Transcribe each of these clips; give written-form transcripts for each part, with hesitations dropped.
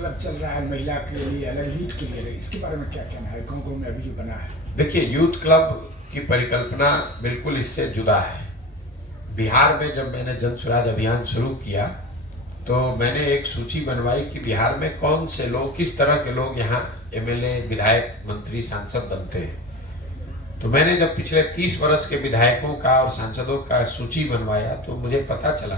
Club चल रहा है महिला के लिए अलग, यूथ के लिए अलग, इसके बारे में क्या कहना है? गाँव में अभी जो बना है, देखिए, यूथ क्लब की परिकल्पना बिल्कुल इससे जुदा है। बिहार में जब मैंने जन स्वराज अभियान शुरू किया तो मैंने एक सूची बनवाई कि बिहार में कौन से लोग, किस तरह के लोग यहाँ एमएलए, विधायक, मंत्री, सांसद बनते हैं। तो मैंने जब पिछले 30 वर्ष के विधायकों का और सांसदों का सूची बनवाया तो मुझे पता चला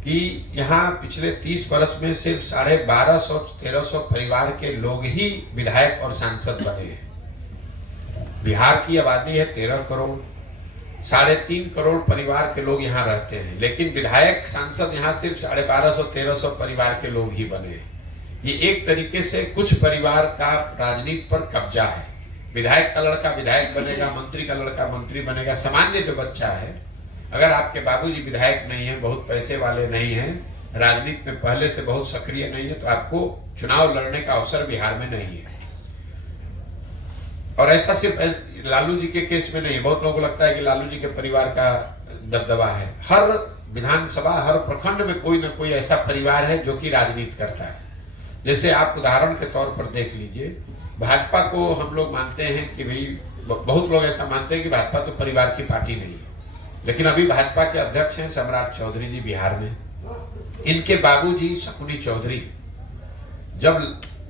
कि यहाँ पिछले 30 वर्ष में सिर्फ 1250-1300 परिवार के लोग ही विधायक और सांसद बने हैं। बिहार की आबादी है 13 करोड़, 3.5 करोड़ परिवार के लोग यहाँ रहते हैं, लेकिन विधायक सांसद यहाँ सिर्फ 1250-1300 परिवार के लोग ही बने हैं। ये एक तरीके से कुछ परिवार का राजनीति पर कब्जा है। विधायक का लड़का विधायक बनेगा, मंत्री का लड़का मंत्री बनेगा। सामान्य जो बच्चा है, अगर आपके बाबूजी विधायक नहीं है, बहुत पैसे वाले नहीं है, राजनीति में पहले से बहुत सक्रिय नहीं है, तो आपको चुनाव लड़ने का अवसर बिहार में नहीं है। और ऐसा सिर्फ लालू जी के केस में नहीं, बहुत लोगों को लगता है कि लालू जी के परिवार का दबदबा है। हर विधानसभा, हर प्रखंड में कोई ना कोई ऐसा परिवार है जो कि राजनीति करता है। जैसे आप उदाहरण के तौर पर देख लीजिए, भाजपा को हम लोग मानते हैं कि भाई, बहुत लोग ऐसा मानते हैं कि भाजपा तो परिवार की पार्टी नहीं है, लेकिन अभी भाजपा के अध्यक्ष हैं सम्राट चौधरी जी बिहार में। इनके बाबूजी शकुनी चौधरी, जब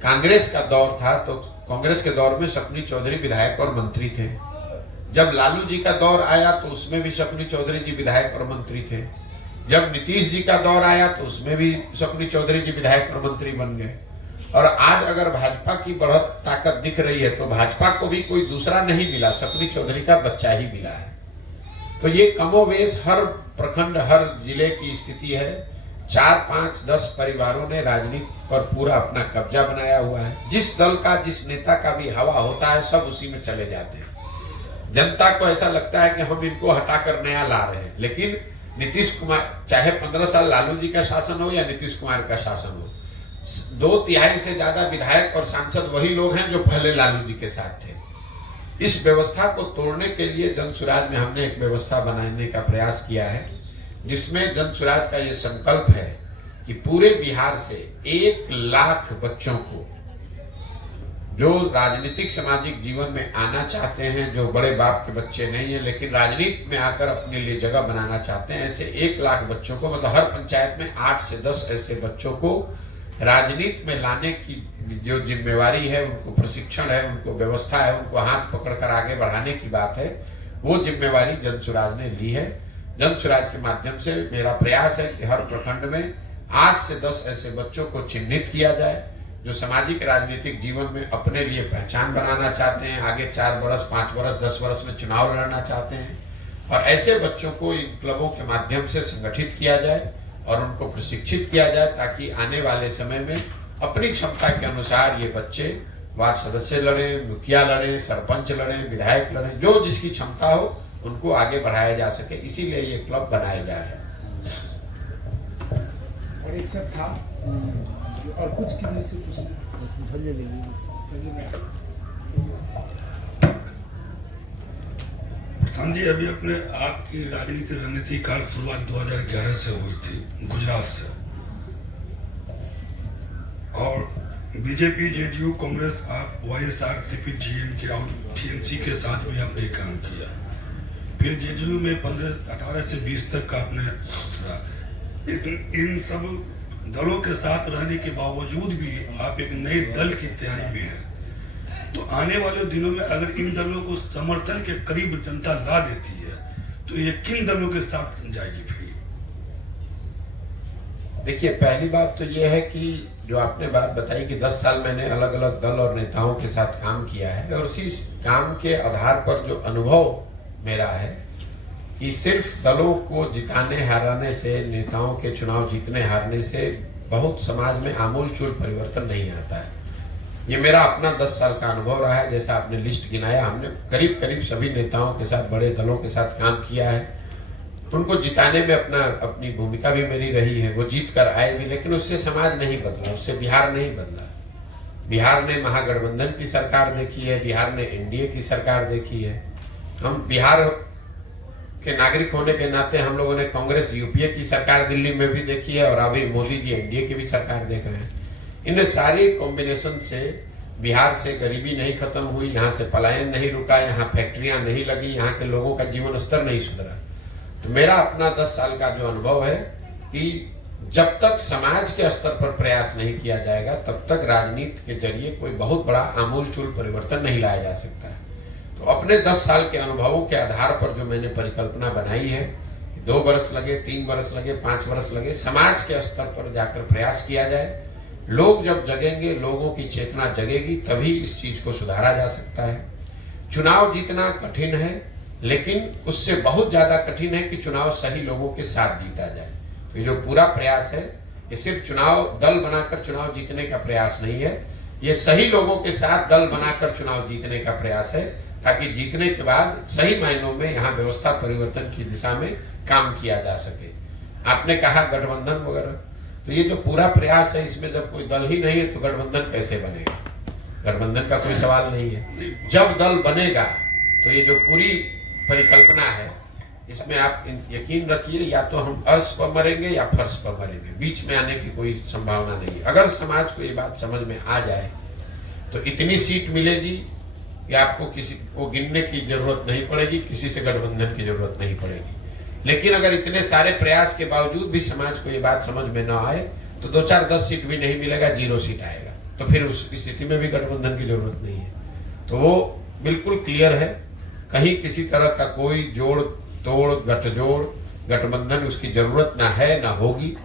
कांग्रेस का दौर था तो कांग्रेस के दौर में शकुनी चौधरी विधायक और मंत्री थे। जब लालू जी का दौर आया तो उसमें भी शकुनी चौधरी जी विधायक और मंत्री थे। जब नीतीश जी का दौर आया तो उसमें भी शकुनी चौधरी जी विधायक और मंत्री बन गए। और आज अगर भाजपा की बढ़त ताकत दिख रही है तो भाजपा को भी कोई दूसरा नहीं मिला, शकुनी चौधरी का बच्चा ही मिला है। तो ये कमोवेश हर प्रखंड, हर जिले की स्थिति है। 4, 5, 10 परिवारों ने राजनीति पर पूरा अपना कब्जा बनाया हुआ है। जिस दल का, जिस नेता का भी हवा होता है, सब उसी में चले जाते हैं। जनता को ऐसा लगता है कि हम इनको हटाकर नया ला रहे हैं, लेकिन नीतीश कुमार, चाहे 15 साल लालू जी का शासन हो या नीतीश कुमार का शासन हो, 2/3 से ज्यादा विधायक और सांसद वही लोग हैं जो पहले लालू जी के साथ थे। इस व्यवस्था को तोड़ने के लिए जन स्वराज में हमने एक व्यवस्था बनाने का प्रयास किया है, जिसमें जन स्वराज का ये संकल्प है कि पूरे बिहार से 1 लाख बच्चों को, जो राजनीतिक सामाजिक जीवन में आना चाहते हैं, जो बड़े बाप के बच्चे नहीं है लेकिन राजनीति में आकर अपने लिए जगह बनाना चाहते हैं, ऐसे 1 लाख बच्चों को, मतलब हर पंचायत में 8 से 10 ऐसे बच्चों को राजनीति में लाने की जो जिम्मेवारी है, उनको प्रशिक्षण है, उनको व्यवस्था है, उनको हाथ पकड़कर आगे बढ़ाने की बात है, वो जिम्मेवारी जन स्वराज ने ली है। जन स्वराज के माध्यम से मेरा प्रयास है कि हर प्रखंड में 8 से 10 ऐसे बच्चों को चिन्हित किया जाए जो सामाजिक राजनीतिक जीवन में अपने लिए पहचान बनाना चाहते हैं, आगे 4 वर्ष, 5 वर्ष, 10 वर्ष में चुनाव लड़ना चाहते हैं। और ऐसे बच्चों को इन क्लबों के माध्यम से संगठित किया जाए और उनको प्रशिक्षित किया जाए, ताकि आने वाले समय में अपनी क्षमता के अनुसार ये बच्चे वार्ड सदस्य लड़े, मुखिया लड़े, सरपंच लड़े, विधायक लड़े, जो जिसकी क्षमता हो उनको आगे बढ़ाया जा सके। इसीलिए ये क्लब बनाए जा रहे हैं। और एक सब था और कुछ किसी से कुछ प्रधान जी, अभी अपने आपकी राजनीति रणनीति काल शुरुआत 2011 से हुई थी गुजरात से, और बीजेपी, जेडीयू, कांग्रेस, आप वाईएसआरसीपी, डीएमके और टीएमसी के साथ भी आपने काम किया। फिर जेडीयू में 18 से 20 तक का आपने रहा। इन सब दलों के साथ रहने के बावजूद भी आप एक नए दल की तैयारी में हैं। तो आने वाले दिनों में अगर इन दलों को समर्थन के करीब जनता ला देती है तो ये किन दलों के साथ जाएगी फिर? देखिए, पहली बात तो ये है कि जो आपने बात बताई कि 10 साल मैंने अलग अलग दल और नेताओं के साथ काम किया है, और उसी काम के आधार पर जो अनुभव मेरा है कि सिर्फ दलों को जिताने हाराने से, नेताओं के चुनाव जीतने हारने से बहुत समाज में आमूल चूल परिवर्तन नहीं आता है। ये मेरा अपना 10 साल का अनुभव रहा है। जैसा आपने लिस्ट गिनाया, हमने करीब करीब सभी नेताओं के साथ, बड़े दलों के साथ काम किया है। उनको जिताने में अपनी भूमिका भी मेरी रही है। वो जीत कर आए भी, लेकिन उससे समाज नहीं बदला, उससे बिहार नहीं बदला। बिहार ने महागठबंधन की सरकार देखी है, बिहार ने एनडीए की सरकार देखी है। हम बिहार के नागरिक होने के नाते हम लोगों ने कांग्रेस यूपीए की सरकार दिल्ली में भी देखी है, और अभी मोदी जी एनडीए की भी सरकार देख रहे हैं। इन सारे कॉम्बिनेशन से बिहार से गरीबी नहीं खत्म हुई, यहाँ से पलायन नहीं रुका, यहाँ फैक्ट्रियां नहीं लगी, यहाँ के लोगों का जीवन स्तर नहीं सुधरा। तो मेरा अपना 10 साल का जो अनुभव है कि जब तक समाज के स्तर पर प्रयास नहीं किया जाएगा तब तक राजनीति के जरिए कोई बहुत बड़ा आमूलचूल परिवर्तन नहीं लाया जा सकता है। तो अपने 10 साल के अनुभवों के आधार पर जो मैंने परिकल्पना बनाई है, 2 वर्ष लगे, 3 वर्ष लगे, 5 वर्ष लगे, समाज के स्तर पर जाकर प्रयास किया जाए। लोग जब जगेंगे, लोगों की चेतना जगेगी, तभी इस चीज को सुधारा जा सकता है। चुनाव जीतना कठिन है, लेकिन उससे बहुत ज्यादा कठिन है कि चुनाव सही लोगों के साथ जीता जाए। तो ये जो पूरा प्रयास है, ये सिर्फ चुनाव दल बनाकर चुनाव जीतने का प्रयास नहीं है, ये सही लोगों के साथ दल बनाकर चुनाव जीतने का प्रयास है, ताकि जीतने के बाद सही मायनों में यहाँ व्यवस्था परिवर्तन की दिशा में काम किया जा सके। आपने कहा गठबंधन वगैरह, तो ये जो पूरा प्रयास है, इसमें जब कोई दल ही नहीं है तो गठबंधन कैसे बनेगा? गठबंधन का कोई सवाल नहीं है। जब दल बनेगा तो ये जो पूरी परिकल्पना है, इसमें आप यकीन रखिए, या तो हम अर्श पर मरेंगे या फर्श पर मरेंगे, बीच में आने की कोई संभावना नहीं। अगर समाज को ये बात समझ में आ जाए तो इतनी सीट मिलेगी कि आपको किसी को गिनने की जरूरत नहीं पड़ेगी, किसी से गठबंधन की जरूरत नहीं पड़ेगी। लेकिन अगर इतने सारे प्रयास के बावजूद भी समाज को ये बात समझ में न आए तो 2, 4, 10 सीट भी नहीं मिलेगा, 0 सीट आएगा, तो फिर उस स्थिति में भी गठबंधन की जरूरत नहीं है। तो वो बिल्कुल क्लियर है, कहीं किसी तरह का कोई जोड़ तोड़ गठजोड़ गठबंधन उसकी जरूरत ना है ना होगी।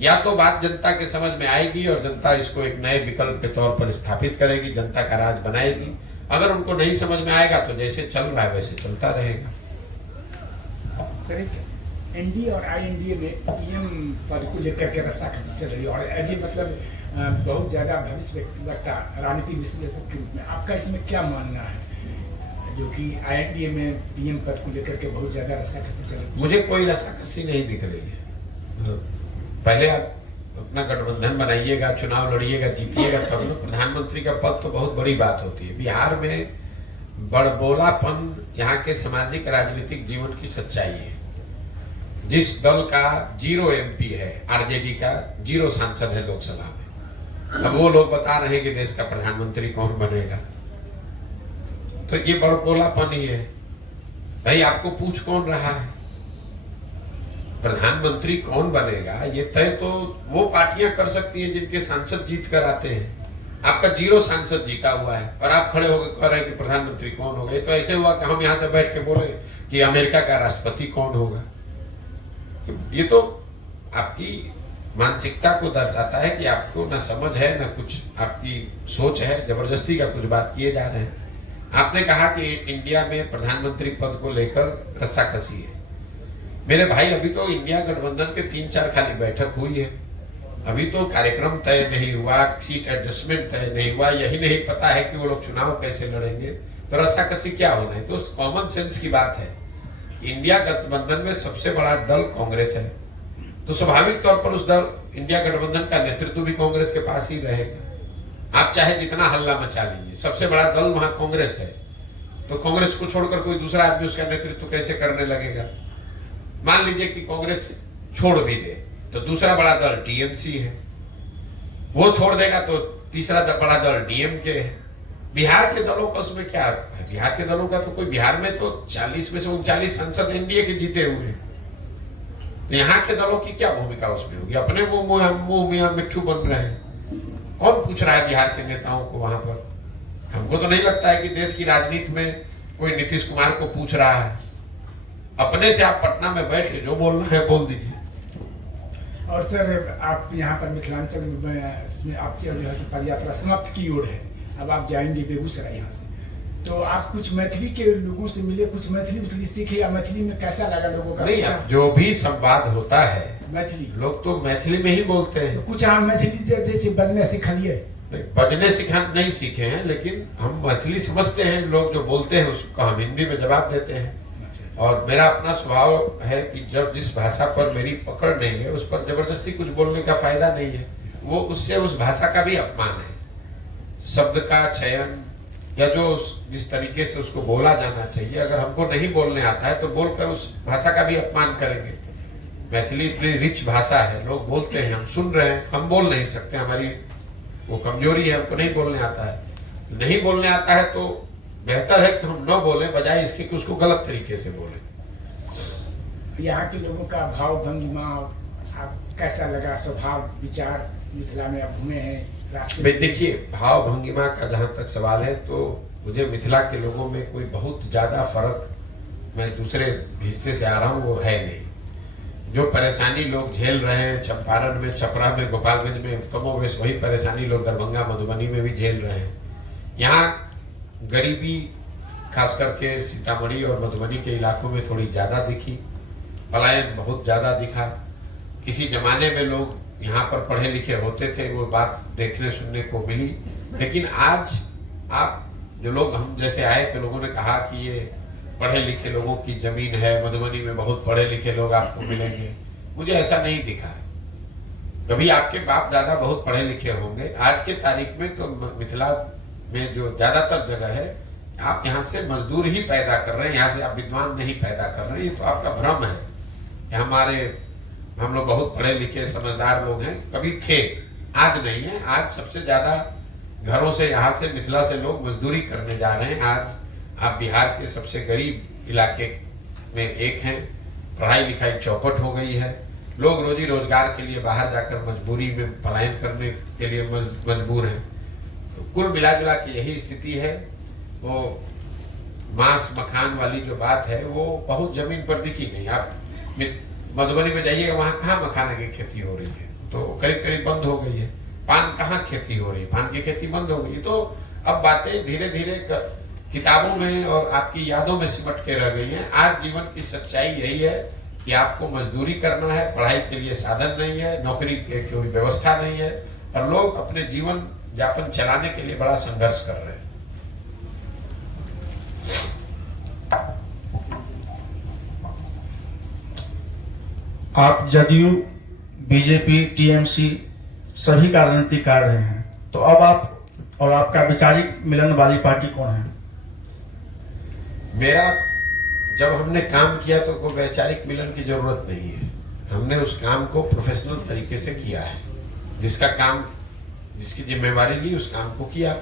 या तो बात जनता के समझ में आएगी और जनता इसको एक नए विकल्प के तौर पर स्थापित करेगी, जनता का राज बनाएगी। अगर उनको नहीं समझ में आएगा तो जैसे चल रहा है वैसे चलता रहेगा। एनडीए और आईएनडीए में पीएम पद को लेकर के रस्साकसी चल रही है, और अजय मतलब बहुत ज्यादा भविष्यवक्ता राजनीतिक विश्लेषक के रूप में आपका इसमें क्या मानना है, जो कि आईएनडीए में पीएम पद को लेकर के बहुत ज्यादा रस्साकसी चल रही है? मुझे कोई रस्साकसी नहीं दिख रही है। पहले आप अपना गठबंधन बनाइएगा, चुनाव लड़िएगा, जीतिएगा, तब ना। प्रधानमंत्री का पद तो बहुत बड़ी बात होती है। बिहार में बड़बोलापन यहाँ के सामाजिक राजनीतिक जीवन की सच्चाई है। जिस दल का 0 MP है, आरजेडी का 0 सांसद है लोकसभा में, अब वो लोग बता रहे हैं कि देश का प्रधानमंत्री कौन बनेगा। तो ये बड़बोलापन ही है। भाई आपको पूछ कौन रहा है? प्रधानमंत्री कौन बनेगा ये तय तो वो पार्टियां कर सकती हैं जिनके सांसद जीत कर आते हैं। आपका 0 सांसद जीता हुआ है और आप खड़े होकर कह रहे हैं कि प्रधानमंत्री कौन होगा। तो ऐसे हुआ कि हम यहाँ से बैठ के बोले कि अमेरिका का राष्ट्रपति कौन होगा। ये तो आपकी मानसिकता को दर्शाता है कि आपको न समझ है न कुछ आपकी सोच है, जबरदस्ती का कुछ बात किए जा रहे हैं। आपने कहा कि इंडिया में प्रधानमंत्री पद को लेकर रस्साकसी है। मेरे भाई, अभी तो इंडिया गठबंधन के 3-4 खाली बैठक हुई है, अभी तो कार्यक्रम तय नहीं हुआ, सीट एडजस्टमेंट तय नहीं हुआ, यही नहीं पता है कि वो लोग चुनाव कैसे लड़ेंगे। तो रस्साकसी क्या होना है? तो कॉमन सेंस की बात है। इंडिया गठबंधन में सबसे बड़ा दल कांग्रेस है, तो स्वाभाविक तौर पर उस दल इंडिया गठबंधन का नेतृत्व भी कांग्रेस के पास ही रहेगा। आप चाहे जितना हल्ला मचा लीजिए, सबसे बड़ा दल वहां कांग्रेस है, तो कांग्रेस को छोड़कर कोई दूसरा आदमी उसका नेतृत्व कैसे करने लगेगा? मान लीजिए कि कांग्रेस छोड़ भी दे तो दूसरा बड़ा दल टीएमसी है, वो छोड़ देगा तो तीसरा बड़ा दल डीएमके है। बिहार के दलों का उसमें क्या है? बिहार के दलों का तो कोई, बिहार में तो 40 में से 39 सांसद एनडीए के जीते हुए हैं, तो यहाँ के दलों की क्या भूमिका उसमें होगी? अपने वो मुंह मियां मिट्ठू बन रहे हैं। कौन पूछ रहा है बिहार के नेताओं को वहां पर? हमको तो नहीं लगता है कि देश की राजनीति में कोई नीतीश कुमार को पूछ रहा है। अपने से आप पटना में बैठ के जो बोलना है बोल दीजिए। और सर, आप यहाँ पर मिथिलांचल में आपकी जो है पद यात्रा समाप्त की ओर है, अब आप जाएंगे बेगूसराय यहाँ से, तो आप कुछ मैथिली के लोगों से मिले, कुछ मैथिली सीखे, या मैथिली में कैसा लगा लोगों का? नहीं, जो भी संवाद होता है मैथिली, लोग तो मैथिली में ही बोलते हैं। तो कुछ हम मैथिली जैसे बजने सिखलिए? बजने सिखा नहीं सीखे हैं, लेकिन हम मैथिली समझते हैं। लोग जो बोलते हैं उसको हम हिंदी में जवाब देते हैं। और मेरा अपना स्वभाव है कि जब जिस भाषा पर मेरी पकड़ नहीं है उस पर जबरदस्ती कुछ बोलने का फायदा नहीं है। वो उससे उस भाषा का भी अपमान है। शब्द का चयन या जो जिस तरीके से उसको बोला जाना चाहिए, अगर हमको नहीं बोलने आता है तो बोलकर उस भाषा का भी अपमान करेंगे। मैथिली इतनी रिच भाषा है, लोग बोलते हैं, हम सुन रहे हैं, हम बोल नहीं सकते, हमारी वो कमजोरी है, हमको नहीं बोलने आता है। नहीं बोलने आता है तो बेहतर है कि हम न बोलें, बजाय इसके कि उसको गलत तरीके से बोलें। यहाँ के लोगों का भाव भंगिमा आप कैसा लगा, स्वभाव विचार? मिथिला में आप घूमे हैं रास्ते में। देखिए, भाव भंगिमा का जहां तक सवाल है तो मुझे मिथिला के लोगों में कोई बहुत ज्यादा फर्क, मैं दूसरे हिस्से से आ रहा हूँ, वो है नहीं। जो परेशानी लोग झेल रहे हैं चंपारण में, छपरा में, गोपालगंज में, कमोवेश वही परेशानी लोग दरभंगा मधुबनी में भी झेल रहे हैं। यहाँ गरीबी खास करके सीतामढ़ी और मधुबनी के इलाकों में थोड़ी ज्यादा दिखी, पलायन बहुत ज्यादा दिखा। किसी जमाने में लोग यहाँ पर पढ़े लिखे होते थे, वो बात देखने सुनने को मिली। लेकिन आज आप जो लोग हम जैसे आए थे, लोगों ने कहा कि ये पढ़े लिखे लोगों की जमीन है, मधुबनी में बहुत पढ़े लिखे लोग आपको मिलेंगे। मुझे ऐसा नहीं दिखा। कभी आपके बाप दादा बहुत पढ़े लिखे होंगे, आज के तारीख में तो मिथिला में जो ज्यादातर जगह है, आप यहाँ से मजदूर ही पैदा कर रहे हैं, यहाँ से आप विद्वान नहीं पैदा कर रहे हैं। ये तो आपका भ्रम है। हम लोग बहुत पढ़े लिखे समझदार लोग हैं, कभी थे, आज नहीं है। आज सबसे ज्यादा घरों से, यहाँ से, मिथिला से लोग मजदूरी करने जा रहे हैं। आज आप बिहार के सबसे गरीब इलाके में एक हैं। पढ़ाई लिखाई चौपट हो गई है। लोग रोजी रोजगार के लिए बाहर जाकर मजबूरी में पलायन करने के लिए मजबूर हैं। तो कुल मिला जुला के यही स्थिति है। वो मांस मखान वाली जो बात है वो बहुत जमीन पर दिखी नहीं। आप मधुबनी में जाइएगा, वहां कहाँ मखाना की खेती हो रही है, तो करीब करीब बंद हो गई है। पान कहाँ खेती हो रही है, पान की खेती बंद हो गई। तो अब बातें धीरे धीरे किताबों में और आपकी यादों में सिमट के रह गई हैं। आज जीवन की सच्चाई यही है कि आपको मजदूरी करना है, पढ़ाई के लिए साधन नहीं है, नौकरी की कोई व्यवस्था नहीं है, और लोग अपने जीवन यापन चलाने के लिए बड़ा संघर्ष कर रहे हैं। आप जदयू, बीजेपी, टीएमसी सभी का राजनीति कर रहे हैं, तो अब आप और आपका वैचारिक मिलन वाली पार्टी कौन है? मेरा, जब हमने काम किया तो कोई वैचारिक मिलन की जरूरत नहीं है। हमने उस काम को प्रोफेशनल तरीके से किया है। जिसका काम, जिसकी जिम्मेवारी ली, उस काम को किया।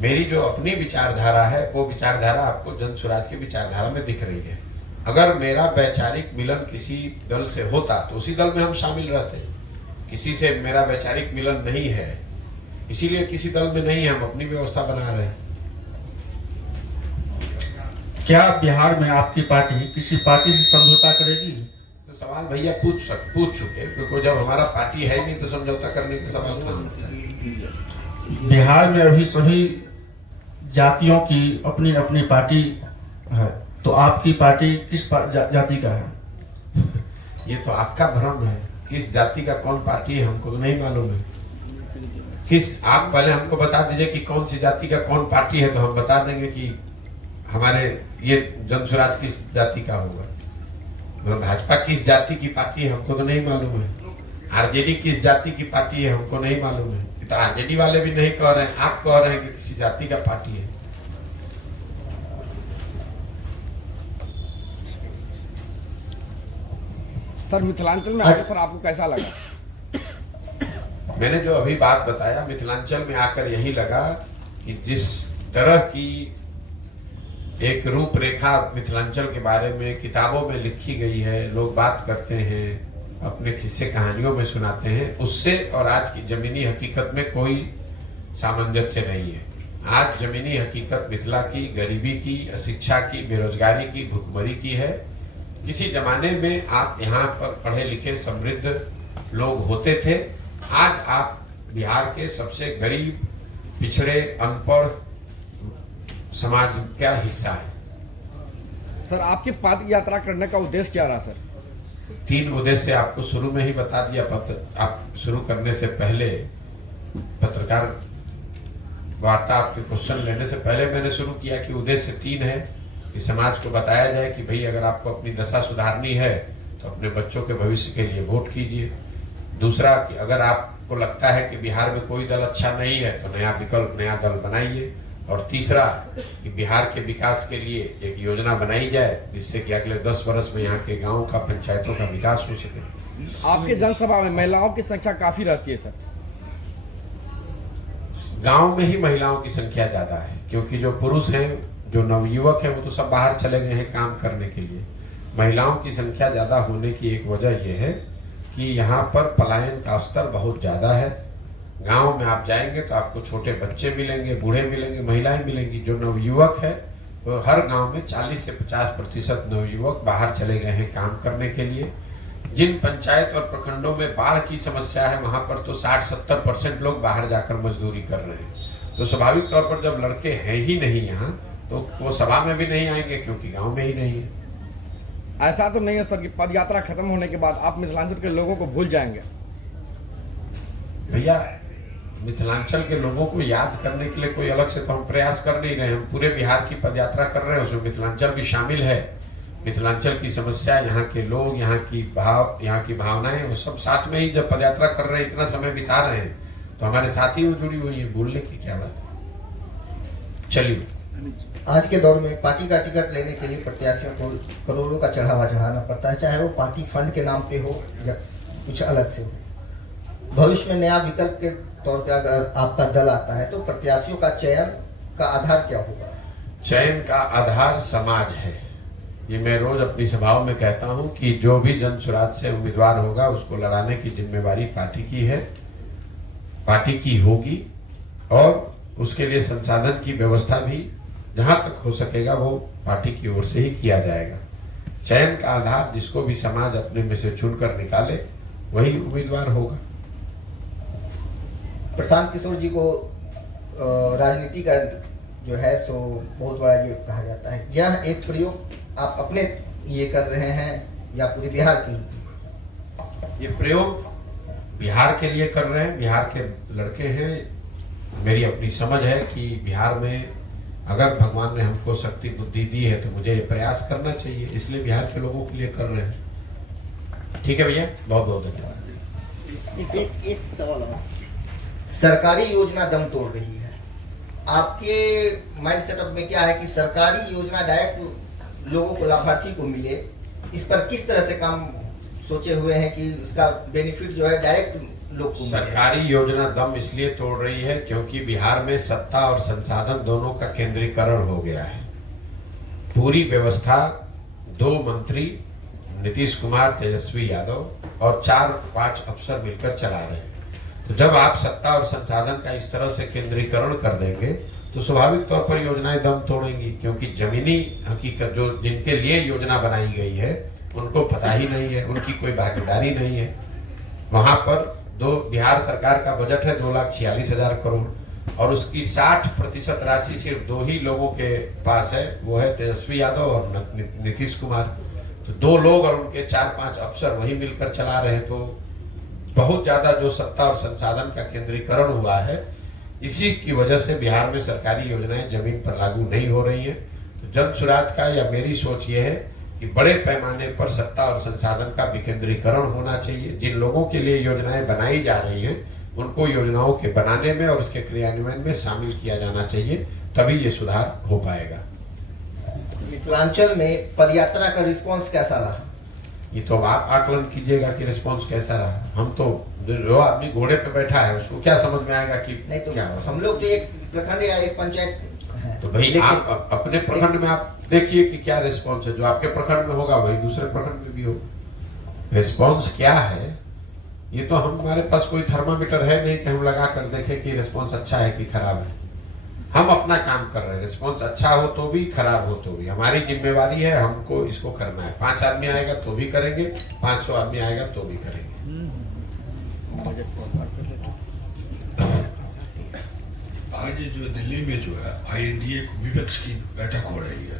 मेरी जो अपनी विचारधारा है वो विचारधारा आपको जन स्वराज की विचारधारा में दिख रही है। अगर मेरा वैचारिक मिलन किसी दल से होता तो उसी दल में हम शामिल रहते। किसी से मेरा वैचारिक मिलन नहीं है, इसीलिए किसी दल में नहीं है, हम अपनी व्यवस्था बना रहे हैं। क्या बिहार में आपकी पार्टी किसी पार्टी से समझौता करेगी? तो सवाल भैया पूछ चुके, क्योंकि जब हमारा पार्टी है नहीं तो समझौता करने का सवाल कहाँ होता है। बिहार में अभी सभी जातियों की अपनी अपनी पार्टी है, तो आपकी पार्टी किस जाति का है? ये तो आपका भ्रम है। किस जाति का कौन पार्टी है हमको तो नहीं मालूम है। आप पहले हमको बता दीजिए कि कौन सी जाति का कौन पार्टी है, तो हम बता देंगे कि हमारे ये जन स्वराज किस जाति का होगा। भाजपा किस जाति की पार्टी है हमको तो नहीं मालूम है। आरजेडी किस जाति की पार्टी है हमको नहीं मालूम है। तो आरजेडी वाले भी नहीं कह रहे हैं, आप कह रहे हैं कि किसी जाति का पार्टी है। सर, मिथिलांचल में आकर सर आपको कैसा लगा? मैंने जो अभी बात बताया, मिथिलांचल में आकर यही लगा कि जिस तरह की एक रूपरेखा मिथिलांचल के बारे में किताबों में लिखी गई है, लोग बात करते हैं, अपने किस्से कहानियों में सुनाते हैं, उससे और आज की जमीनी हकीकत में कोई सामंजस्य नहीं है। आज जमीनी हकीकत मिथिला की गरीबी की, अशिक्षा की, बेरोजगारी की, भुखमरी की है। किसी जमाने में आप यहाँ पर पढ़े लिखे समृद्ध लोग होते थे, आज आप बिहार के सबसे गरीब, पिछड़े, अनपढ़ समाज का हिस्सा है। सर, आपकी पद यात्रा करने का उद्देश्य क्या रहा सर? 3 उद्देश्य आपको शुरू में ही बता दिया। आप शुरू करने से पहले, पत्रकार वार्ता आपके क्वेश्चन लेने से पहले मैंने शुरू किया कि उद्देश्य 3 है कि समाज को बताया जाए कि भाई अगर आपको अपनी दशा सुधारनी है तो अपने बच्चों के भविष्य के लिए वोट कीजिए। दूसरा कि अगर आपको लगता है कि बिहार में कोई दल अच्छा नहीं है तो नया विकल्प, नया दल बनाइए। और तीसरा कि बिहार के विकास के लिए एक योजना बनाई जाए जिससे कि अगले 10 वर्ष में यहाँ के गाँव का, पंचायतों का विकास हो सके। आपके जनसभा में महिलाओं की संख्या काफी रहती है सर। गांव में ही महिलाओं की संख्या ज्यादा है, क्योंकि जो पुरुष हैं, जो नवयुवक हैं, वो तो सब बाहर चले गए हैं काम करने के लिए। महिलाओं की संख्या ज्यादा होने की एक वजह यह है कि यहाँ पर पलायन का स्तर बहुत ज्यादा है। गांव में आप जाएंगे तो आपको छोटे बच्चे मिलेंगे, बूढ़े मिलेंगे, महिलाएं मिलेंगी। जो नवयुवक है वो हर गांव में 40 से 50% नवयुवक बाहर चले गए हैं काम करने के लिए। जिन पंचायत और प्रखंडों में बाढ़ की समस्या है, वहां पर तो 60-70% लोग बाहर जाकर मजदूरी कर रहे हैं। तो स्वाभाविक तौर पर जब लड़के हैं ही नहीं यहाँ, तो वो सभा में भी नहीं आएंगे, क्योंकि गांव में ही नहीं है। ऐसा तो नहीं है सर कि पद यात्रा खत्म होने के बाद आप मिथिलांचल के लोगों को भूल जाएंगे? भैया, मिथिलांचल के लोगों को याद करने के लिए कोई अलग से तो हम प्रयास कर नहीं रहे हैं। हम पूरे बिहार की पद यात्रा कर रहे हैं, उसमें मिथिलांचल भी शामिल है। मिथिलांचल की समस्या, यहाँ के लोग, यहाँ की भावनाएं, वो सब साथ में ही जब पदयात्रा कर रहे हैं, इतना समय बिता रहे हैं, तो हमारे साथ ही वो जुड़ी हुई है। भूलने की क्या बात है। चलिए, आज के दौर में पार्टी का टिकट लेने के लिए प्रत्याशियों को करोड़ों का चढ़ावा चढ़ाना पड़ता है, चाहे वो पार्टी फंड के नाम पे हो या कुछ अलग से हो। भविष्य में नया विकल्प के तौर पे अगर आपका दल आता है, तो प्रत्याशियों का चयन का आधार क्या होगा? चयन का आधार समाज है। ये मैं रोज अपनी सभाओं में कहता हूं कि जो भी जन सुराज से उम्मीदवार होगा, उसको लड़ाने की जिम्मेवारी पार्टी की है, पार्टी की होगी, और उसके लिए संसाधन की व्यवस्था भी जहां तक हो सकेगा वो पार्टी की ओर से ही किया जाएगा। चयन का आधार जिसको भी समाज अपने में से चुनकर निकाले, वही उम्मीदवार होगा। प्रशांत किशोर जी को राजनीति का जो है सो बहुत बड़ा ये कहा जाता है। यह एक प्रयोग आप अपने ये कर रहे हैं या पूरे बिहार की? ये प्रयोग बिहार के लिए कर रहे हैं, बिहार के लड़के हैं। मेरी अपनी समझ है कि बिहार में अगर भगवान ने हमको शक्ति बुद्धि दी है, तो मुझे ये प्रयास करना चाहिए, इसलिए बिहार के लोगों के लिए कर रहे हैं। ठीक है भैया, बहुत बहुत धन्यवाद। एक सवाल और, सरकारी योजना दम तोड़ रही है, आपके माइंड सेटअप में क्या है कि सरकारी योजना डायरेक्ट लोगों को, लाभार्थी को मिले? इस पर किस तरह से काम सोचे हुए हैं कि उसका बेनिफिट जो है डायरेक्ट लोग को मिले? सरकारी योजना दम इसलिए तोड़ रही है क्योंकि बिहार में सत्ता और संसाधन दोनों का केंद्रीकरण हो गया है। पूरी व्यवस्था 2 मंत्री नीतीश कुमार, तेजस्वी यादव और 4-5 अफसर मिलकर चला रहे हैं। तो जब आप सत्ता और संसाधन का इस तरह से केंद्रीकरण कर देंगे, तो स्वाभाविक तौर पर योजनाएं दम तोड़ेंगी, क्योंकि जमीनी हकीकत जो जिनके लिए योजना बनाई गई है उनको पता ही नहीं है, उनकी कोई भागीदारी नहीं है। वहां पर बिहार सरकार का बजट है 2,46,000 करोड़, और उसकी 60% राशि सिर्फ 2 ही लोगों के पास है, वो है तेजस्वी यादव और नीतीश कुमार। तो 2 लोग और उनके 4-5 अफसर वही मिलकर चला रहे हैं। तो बहुत ज्यादा जो सत्ता और संसाधन का केंद्रीकरण हुआ है, इसी की वजह से बिहार में सरकारी योजनाएं जमीन पर लागू नहीं हो रही हैं। तो जन सुराज का या मेरी सोच ये है कि बड़े पैमाने पर सत्ता और संसाधन का विकेंद्रीकरण होना चाहिए। जिन लोगों के लिए योजनाएं बनाई जा रही हैं, उनको योजनाओं के बनाने में और उसके क्रियान्वयन में शामिल किया जाना चाहिए, तभी ये सुधार हो पाएगा। मिथिलांचल में पदयात्रा का रिस्पांस कैसा रहा? ये तो आप आकलन कीजिएगा कि रिस्पांस कैसा रहा। हम तो, जो आदमी घोड़े पे बैठा है उसको क्या समझ में आएगा कि नहीं, तो क्या हम लोग तो एक प्रखंड या एक पंचायत, तो भाई आप अपने प्रखंड में आप देखिए कि क्या रिस्पांस है। जो आपके प्रखंड में होगा वही दूसरे प्रखंड में भी हो। रिस्पांस क्या है, ये तो हमारे पास कोई थर्मामीटर है नहीं कि हम लगा कर देखें कि रिस्पांस अच्छा है कि खराब है। हम अपना काम कर रहे हैं, रिस्पांस अच्छा हो तो भी, खराब हो तो भी। हमारी जिम्मेवारी है, हमको इसको करना है। 5 आदमी आएगा तो भी करेंगे, 500 आदमी आएगा तो भी करेंगे। आज जो दिल्ली में जो है INDA विपक्ष की बैठक हो रही है,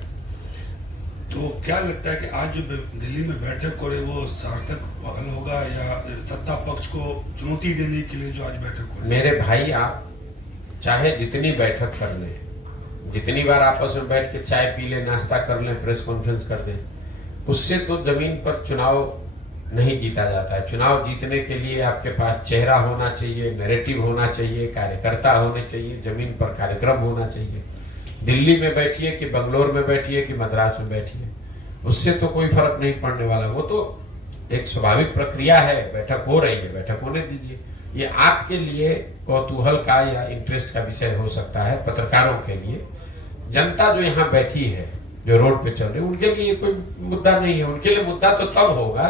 तो क्या लगता है कि आज जो दिल्ली में बैठक हो रही है वो सार्थक पहल होगा, या सत्ता पक्ष को चुनौती देने के लिए जो आज बैठक हो रही है? मेरे भाई, आप चाहे जितनी बैठक कर लें, जितनी बार आपस में बैठ के चाय पी लें, नाश्ता कर लें, प्रेस कॉन्फ्रेंस कर दें, उससे तो जमीन पर चुनाव नहीं जीता जाता है। चुनाव जीतने के लिए आपके पास चेहरा होना चाहिए, नैरेटिव होना चाहिए, कार्यकर्ता होने चाहिए, जमीन पर कार्यक्रम होना चाहिए। दिल्ली में बैठिए कि बंगलोर में बैठिए कि मद्रास में बैठिए, उससे तो कोई फर्क नहीं पड़ने वाला। वो तो एक स्वाभाविक प्रक्रिया है, बैठक हो रही है, बैठक होने दीजिए। ये आपके लिए कौतूहल का या इंटरेस्ट का विषय हो सकता है। पत्रकारों के लिए, जनता जो यहाँ बैठी है, जो रोड पे चल रही है, उनके लिए कोई मुद्दा नहीं है। उनके लिए मुद्दा तो तब होगा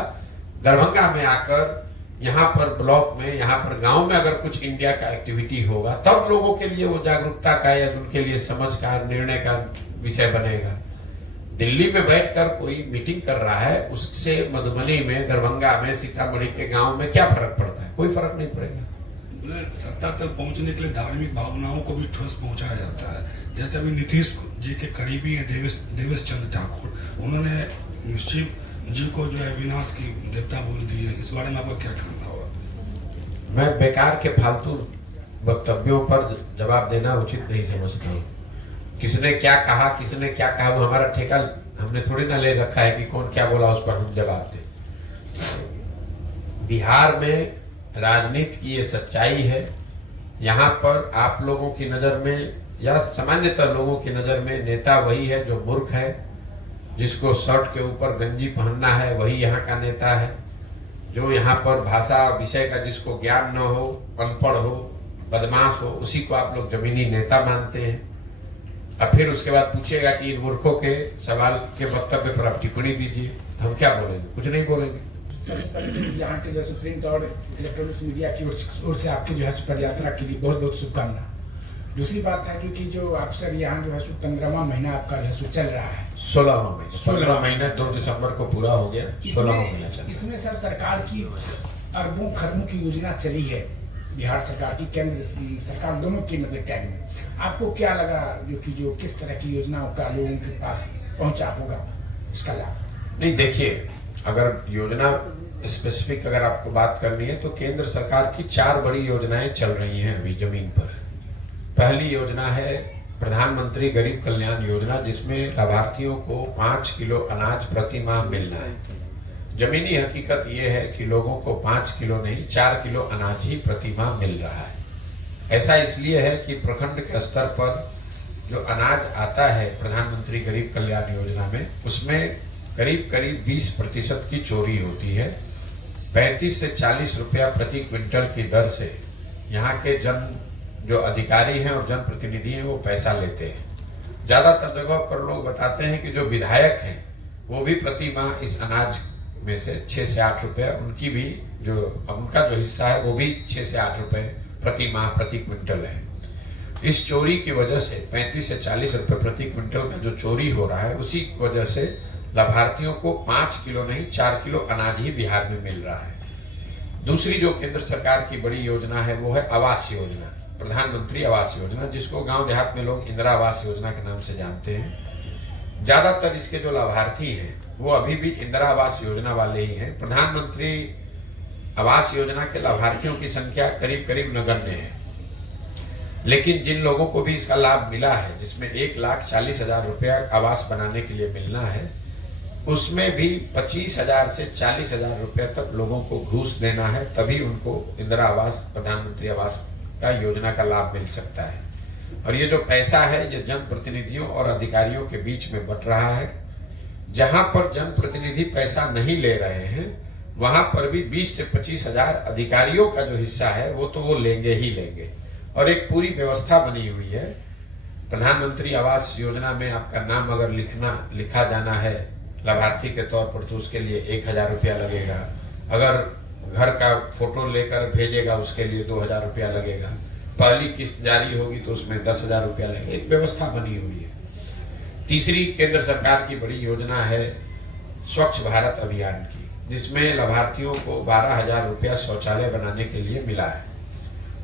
दरभंगा में आकर, यहाँ पर ब्लॉक में, यहाँ पर गांव में अगर कुछ इंडिया का एक्टिविटी होगा, तब लोगों के लिए वो जागरूकता का या उनके लिए समझ का, निर्णय का विषय बनेगा। दिल्ली में बैठकर कोई मीटिंग कर रहा है, उससे मधुबनी में, दरभंगा में, सीतामढ़ी के गांव में क्या फर्क पड़ता है? कोई फर्क नहीं पड़ेगा। सत्ता तक पहुंचने के लिए धार्मिक भावनाओं को भी ठोस पहुंचाया जाता है। जैसे अभी नीतीश जी के करीबी हैं देवेश चंद्र ठाकुर, उन्होंने शिव जी को जो है विनाश की देवता बोल दी है। इस बारे में आपका क्या कहना होगा? मैं बेकार के फालतू वक्तव्यों पर जवाब देना उचित नहीं समझता हूँ। किसने क्या कहा, किसने क्या कहा, वो हमारा ठेका हमने थोड़ी ना ले रखा है कि कौन क्या बोला उस पर हम जवाब दें। बिहार में राजनीति की ये सच्चाई है। यहाँ पर आप लोगों की नजर में या सामान्यतः लोगों की नजर में नेता वही है जो मूर्ख है, जिसको शर्ट के ऊपर गंजी पहनना है, वही यहाँ का नेता है। जो यहाँ पर भाषा विषय का जिसको ज्ञान न हो, अनपढ़ हो, बदमाश हो, उसी को आप लोग जमीनी नेता मानते हैं। और फिर उसके बाद पूछेगा कि इन मूर्खों के सवाल के वक्तव्य पर आप टिप्पणी दीजिए, हम क्या बोलेंगे? कुछ नहीं बोलेंगे। सबसे पहले यहाँ के जो प्रिंट और इलेक्ट्रॉनिक्स मीडिया की ओर से आपकी जो है पद यात्रा के लिए बहुत बहुत शुभकामना। दूसरी बात है क्योंकि जो अक्सर यहाँ जो है 15वां महीना आपका जो चल रहा है, 16वां महीना 2 दिसंबर को पूरा हो गया, 16वां महीना चल। इसमें सर सरकार की अरबों खरबों की योजना चली है, बिहार सरकार की, केंद्र सरकार, दोनों की मतलब टाइम में आपको क्या लगा जो किस तरह की योजनाओं का लोगों के पास पहुंचा होगा इसका लाभ? नहीं, देखिए, अगर योजना स्पेसिफिक अगर आपको बात करनी है तो केंद्र सरकार की 4 बड़ी योजनाएं चल रही हैं अभी जमीन पर। पहली योजना है प्रधानमंत्री गरीब कल्याण योजना, जिसमें लाभार्थियों को 5 किलो अनाज प्रति माह मिलना है। जमीनी हकीकत यह है कि लोगों को 5 किलो नहीं 4 किलो अनाज ही प्रति माह मिल रहा है। ऐसा इसलिए है कि प्रखंड के स्तर पर जो अनाज आता है प्रधानमंत्री गरीब कल्याण योजना में, उसमें करीब 20% की चोरी होती है। 35 से 40 रुपया प्रति क्विंटल की दर से यहाँ के जो अधिकारी हैं और जनप्रतिनिधि हैं वो पैसा लेते हैं। ज्यादातर जगह पर लोग बताते हैं कि जो विधायक हैं वो भी प्रति माह इस अनाज में से 6 से 8 रुपए उनकी भी उनका जो हिस्सा है वो भी 6 से 8 रुपए प्रति माह प्रति क्विंटल है। इस चोरी की वजह से 35 से 40 रुपए प्रति क्विंटल का जो चोरी हो रहा है, उसी वजह से लाभार्थियों को 5 किलो नहीं 4 किलो अनाज ही बिहार में मिल रहा है। दूसरी जो केंद्र सरकार की बड़ी योजना है वो है आवास योजना, प्रधानमंत्री आवास योजना, जिसको गांव देहात में लोग इंदिरा आवास योजना के नाम से जानते हैं। ज्यादातर इसके जो लाभार्थी हैं वो अभी भी इंदिरा आवास योजना वाले ही हैं। प्रधानमंत्री आवास योजना के लाभार्थियों की संख्या करीब नगण्य है। लेकिन जिन लोगों को भी इसका लाभ मिला है, जिसमें 1,40,000 रुपया आवास बनाने के लिए मिलना है, उसमें भी 25,000 से 40,000 रुपया तक लोगों को घूस देना है, तभी उनको इंदिरा आवास, प्रधानमंत्री आवास का योजना का लाभ मिल सकता है। और ये जो पैसा है ये जनप्रतिनिधियों और अधिकारियों के बीच में बंट रहा है। जहां पर जनप्रतिनिधि पैसा नहीं ले रहे हैं वहां पर भी 20 से 25,000 अधिकारियों का जो हिस्सा है वो लेंगे ही लेंगे। और एक पूरी व्यवस्था बनी हुई है। प्रधानमंत्री आवास योजना में आपका नाम अगर लिखा जाना है लाभार्थी के तौर पर तो उसके लिए 1,000 रुपया लगेगा। अगर घर का फोटो लेकर भेजेगा उसके लिए 2,000 रुपया लगेगा। पहली किस्त जारी होगी तो उसमें 10,000 रुपया लगेगा। एक व्यवस्था बनी हुई है। तीसरी केंद्र सरकार की बड़ी योजना है स्वच्छ भारत अभियान की, जिसमें लाभार्थियों को 12,000 रुपया शौचालय बनाने के लिए मिला है।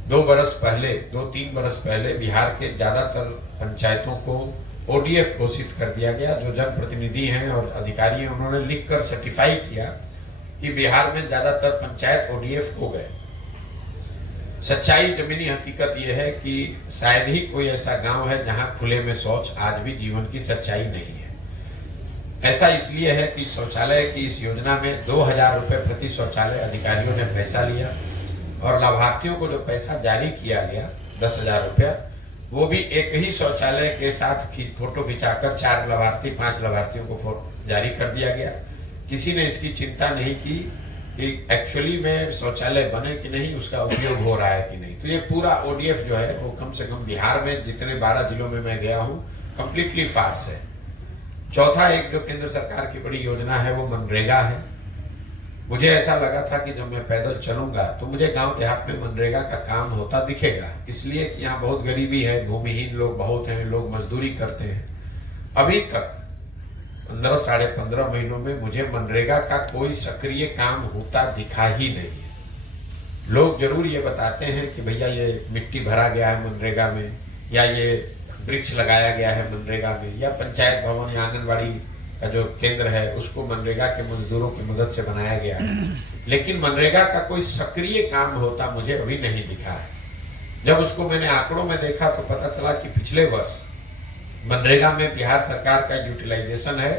2-3 बरस पहले बिहार के ज्यादातर पंचायतों को ODF घोषित कर दिया गया। जो जनप्रतिनिधि हैं और अधिकारी हैं उन्होंने लिखकर सर्टिफाई किया कि बिहार में ज्यादातर पंचायत ODF हो गए। सच्चाई जमीनी हकीकत यह है कि शायद ही कोई ऐसा गांव है जहां खुले में शौच आज भी जीवन की सच्चाई नहीं है। ऐसा इसलिए है कि शौचालय की इस योजना में 2,000 रुपये प्रति शौचालय अधिकारियों ने पैसा लिया और लाभार्थियों को जो पैसा जारी किया गया 10,000 रुपया, वो भी एक ही शौचालय के साथ फोटो खिंचाकर 4 लाभार्थी 5 लाभार्थियों को जारी कर दिया गया। किसी ने इसकी चिंता नहीं की कि एक्चुअली में शौचालय बने कि नहीं, उसका उपयोग हो रहा है कि नहीं। तो ये पूरा ODF जो है वो कम से कम बिहार में जितने 12 जिलों में मैं गया हूँ कंप्लीटली फार्स है। चौथा एक जो केंद्र सरकार की बड़ी योजना है वो मनरेगा है। मुझे ऐसा लगा था कि जब मैं पैदल चलूंगा तो मुझे गांव देहात में मनरेगा का काम होता दिखेगा, इसलिए कि यहाँ बहुत गरीबी है, भूमिहीन लोग बहुत हैं, लोग मजदूरी करते हैं। अभी तक 15 साढ़े 15 महीनों में मुझे मनरेगा का कोई सक्रिय काम होता दिखा ही नहीं है। लोग जरूर ये बताते हैं कि भैया ये मिट्टी भरा गया है मनरेगा में, या ये वृक्ष लगाया गया है मनरेगा में, या पंचायत भवन या आंगनबाड़ी का जो केंद्र है उसको मनरेगा के मजदूरों की मदद से बनाया गया है, लेकिन मनरेगा का कोई सक्रिय काम होता मुझे अभी नहीं दिखा है। जब उसको मैंने आंकड़ों में देखा तो पता चला कि पिछले वर्ष मनरेगा में बिहार सरकार का यूटिलाइजेशन है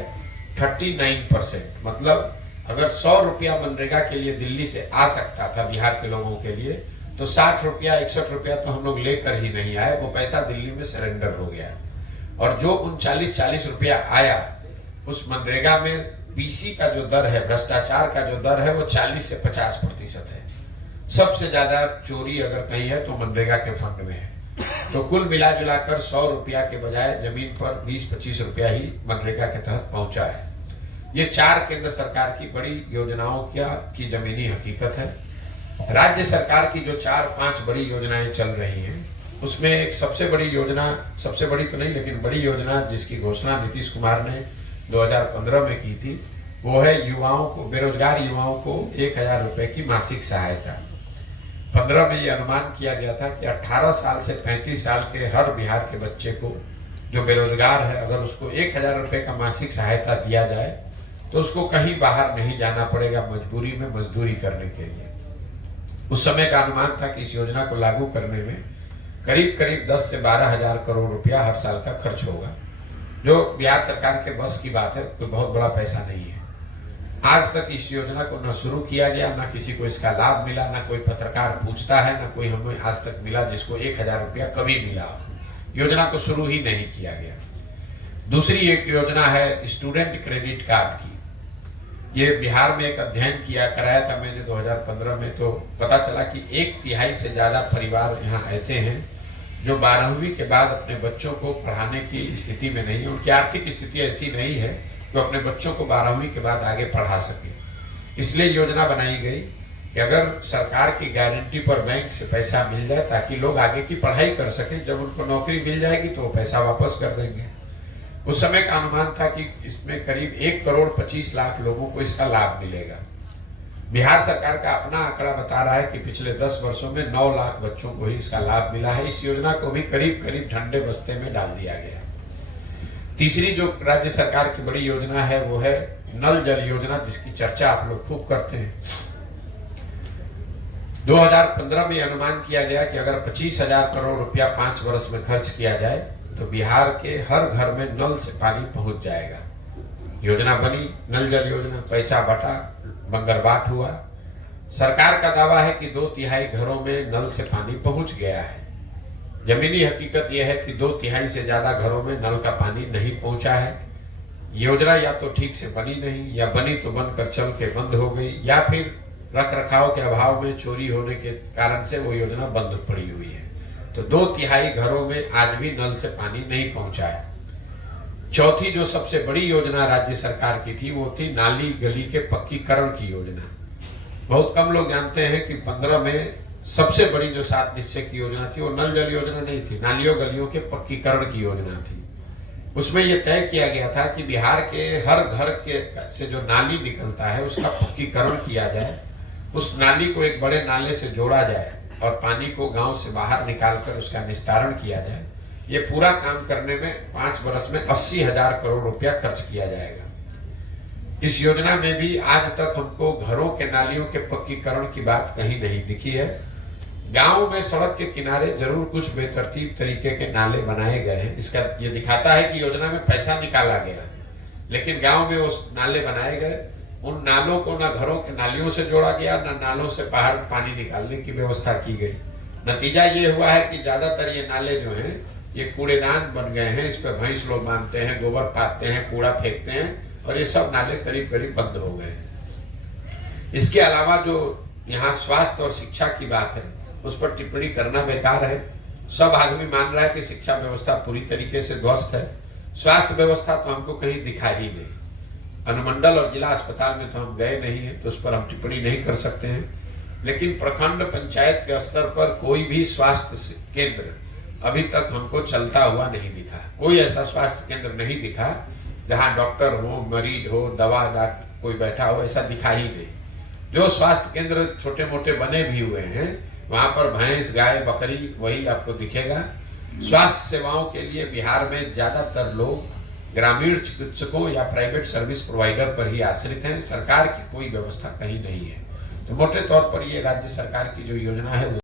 39%। मतलब अगर 100 रुपया मनरेगा के लिए दिल्ली से आ सकता था बिहार के लोगों के लिए, तो 60 रुपया 61 रुपया तो हम लोग लेकर ही नहीं आए, वो पैसा दिल्ली में सरेंडर हो गया। और जो 39-40 रुपया आया, उस मनरेगा में PC का जो दर है, भ्रष्टाचार का जो दर है, वो 40 से 50% है। सबसे ज्यादा चोरी अगर कहीं है तो मनरेगा के फंड में है। तो कुल मिला जुलाकर 100 रुपया के बजाय जमीन पर 20-25 रुपया ही मनरेगा के तहत पहुंचा है। ये 4 केंद्र सरकार की बड़ी योजनाओं की जमीनी हकीकत है। राज्य सरकार की जो 4-5 बड़ी योजनाएं चल रही हैं, उसमें एक सबसे बड़ी योजना, सबसे बड़ी तो नहीं लेकिन बड़ी योजना जिसकी घोषणा नीतीश कुमार ने 2015 में की थी, वो है युवाओं को, बेरोजगार युवाओं को 1000 रुपए की मासिक सहायता। 15 में ये अनुमान किया गया था कि 18 साल से 35 साल के हर बिहार के बच्चे को जो बेरोजगार है, अगर उसको 1000 रुपए का मासिक सहायता दिया जाए तो उसको कहीं बाहर नहीं जाना पड़ेगा मजबूरी में मजदूरी करने के लिए। उस समय का अनुमान था कि इस योजना को लागू करने में करीब करीब 10 से 12 हजार करोड़ रुपया हर साल का खर्च होगा, जो बिहार सरकार के बस की बात है, कोई बहुत बड़ा पैसा नहीं है। आज तक इस योजना को न शुरू किया गया, न किसी को इसका लाभ मिला, न कोई पत्रकार पूछता है, न कोई हमें आज तक मिला जिसको 1000 रुपया कभी मिला। योजना को शुरू ही नहीं किया गया। दूसरी एक योजना है स्टूडेंट क्रेडिट कार्ड की। ये बिहार में एक अध्ययन कराया था मैंने 2015 में, तो पता चला कि 1/3 से ज्यादा परिवार यहाँ ऐसे हैं जो 12वीं के बाद अपने बच्चों को पढ़ाने की स्थिति में नहीं है। उनकी आर्थिक स्थिति ऐसी नहीं है जो अपने बच्चों को 12वीं के बाद आगे पढ़ा सके। इसलिए योजना बनाई गई कि अगर सरकार की गारंटी पर बैंक से पैसा मिल जाए ताकि लोग आगे की पढ़ाई कर सकें, जब उनको नौकरी मिल जाएगी तो वो पैसा वापस कर देंगे। उस समय का अनुमान था कि इसमें करीब 1,25,00,000 लोगों को इसका लाभ मिलेगा। बिहार सरकार का अपना आंकड़ा बता रहा है कि पिछले 10 वर्षों में 9 लाख बच्चों को ही इसका लाभ मिला है। इस योजना को भी करीब करीब ठंडे बस्ते में डाल दिया गया। तीसरी जो राज्य सरकार की बड़ी योजना है वो है नल जल योजना, जिसकी चर्चा आप लोग खूब करते हैं। 2015 में अनुमान किया गया कि अगर 25,000 करोड़ रुपया 5 वर्ष में खर्च किया जाए तो बिहार के हर घर में नल से पानी पहुंच जाएगा। योजना बनी, नल जल योजना, पैसा बटा, बंगरबाट हुआ। सरकार का दावा है कि 2/3 घरों में नल से पानी पहुंच गया है। जमीनी हकीकत यह है कि 2/3 से ज्यादा घरों में नल का पानी नहीं पहुंचा है। योजना या तो ठीक से बनी नहीं, या बनी तो बनकर चल के बंद हो गई, या फिर रख रखाव के अभाव में चोरी होने के कारण से वो योजना बंद पड़ी हुई है। तो 2/3 घरों में आज भी नल से पानी नहीं पहुंचा है। चौथी जो सबसे बड़ी योजना राज्य सरकार की थी वो थी नाली गली के पक्कीकरण की योजना। बहुत कम लोग जानते हैं कि 15 में सबसे बड़ी जो 7 निश्चय की योजना थी वो नल जल योजना नहीं थी, नालियों गलियों के पक्कीकरण की योजना थी। उसमें यह तय किया गया था कि बिहार के हर घर के से जो नाली निकलता है उसका पक्कीकरण किया जाए, उस नाली को एक बड़े नाले से जोड़ा जाए और पानी को गांव से बाहर निकालकर उसका निस्तारण किया जाए। ये पूरा काम करने में 5 वर्ष में 80,000 करोड़ रुपया खर्च किया जाएगा। इस योजना में भी आज तक हमको घरों के नालियों के पक्कीकरण की बात कहीं नहीं दिखी है। गांव में सड़क के किनारे जरूर कुछ बेतरतीब तरीके के नाले बनाए गए हैं, इसका ये दिखाता है कि योजना में पैसा निकाला गया, लेकिन गांव में उस नाले बनाए गए, उन नालों को न घरों के नालियों से जोड़ा गया, न नालों से बाहर पानी निकालने की व्यवस्था की गई। नतीजा ये हुआ है कि ज्यादातर ये नाले जो हैं ये कूड़ेदान बन गए हैं। इस पर भैंस लोग बांधते हैं, गोबर पाते हैं, कूड़ा फेंकते हैं, और ये सब नाले करीब करीब बंद हो गए हैं। इसके अलावा जो यहाँ स्वास्थ्य और शिक्षा की बात है उस पर टिप्पणी करना बेकार है। सब आदमी मान रहा है कि शिक्षा व्यवस्था पूरी तरीके से ध्वस्त है। स्वास्थ्य व्यवस्था तो हमको कहीं दिखा ही नहीं। अनुमंडल और जिला अस्पताल में तो हम गए नहीं है, तो उस पर हम टिप्पणी नहीं कर सकते हैं। लेकिन प्रखंड पंचायत के स्तर पर कोई भी स्वास्थ्य केंद्र अभी तक हमको चलता हुआ नहीं दिखा। कोई ऐसा स्वास्थ्य केंद्र नहीं दिखा जहां डॉक्टर हो, मरीज हो, दवा कोई बैठा हो, ऐसा दिखा ही नहीं। जो स्वास्थ्य केंद्र छोटे मोटे बने भी हुए हैं वहां पर भैंस, गाय, बकरी वही आपको दिखेगा। स्वास्थ्य सेवाओं के लिए बिहार में ज्यादातर लोग ग्रामीण चिकित्सकों या प्राइवेट सर्विस प्रोवाइडर पर ही आश्रित हैं। सरकार की कोई व्यवस्था कहीं नहीं है। तो मोटे तौर पर ये राज्य सरकार की जो योजना है